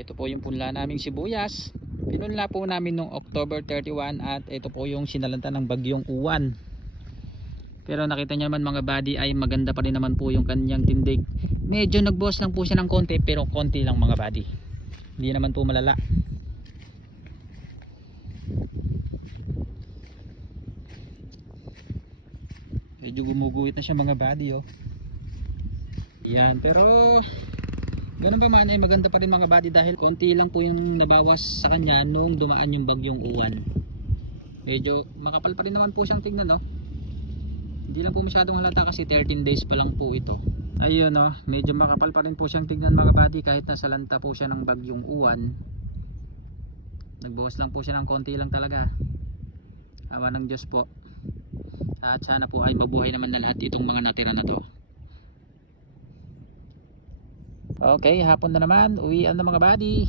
ito po yung punla naming sibuyas. Pinunla po namin noong October 31 at ito po yung sinalanta ng bagyong uwan. Pero nakita niyo naman mga body ay maganda pa rin naman po yung kanyang tindig. Medyo nagbuhos lang po siya ng konti pero konti lang mga body hindi naman po malala. Medyo gumuguhit na siya mga body oh. Yan pero ganun pa man? Ay maganda pa rin mga body dahil konti lang po yung nabawas sa kanya nung dumaan yung bagyong uwan. Medyo makapal pa rin naman po siyang tingnan no? Hindi lang po masyadong halata kasi 13 days pa lang po ito. Ayun no? Medyo makapal pa rin po siyang tingnan mga body kahit nasa lanta po siya ng bagyong uwan. Nagbawas lang po siya ng konti lang talaga. Awa ng Diyos po. At sana po ay mabuhay naman na lahat itong mga natira na to Okay, hapon na naman. Uwian na mga buddy.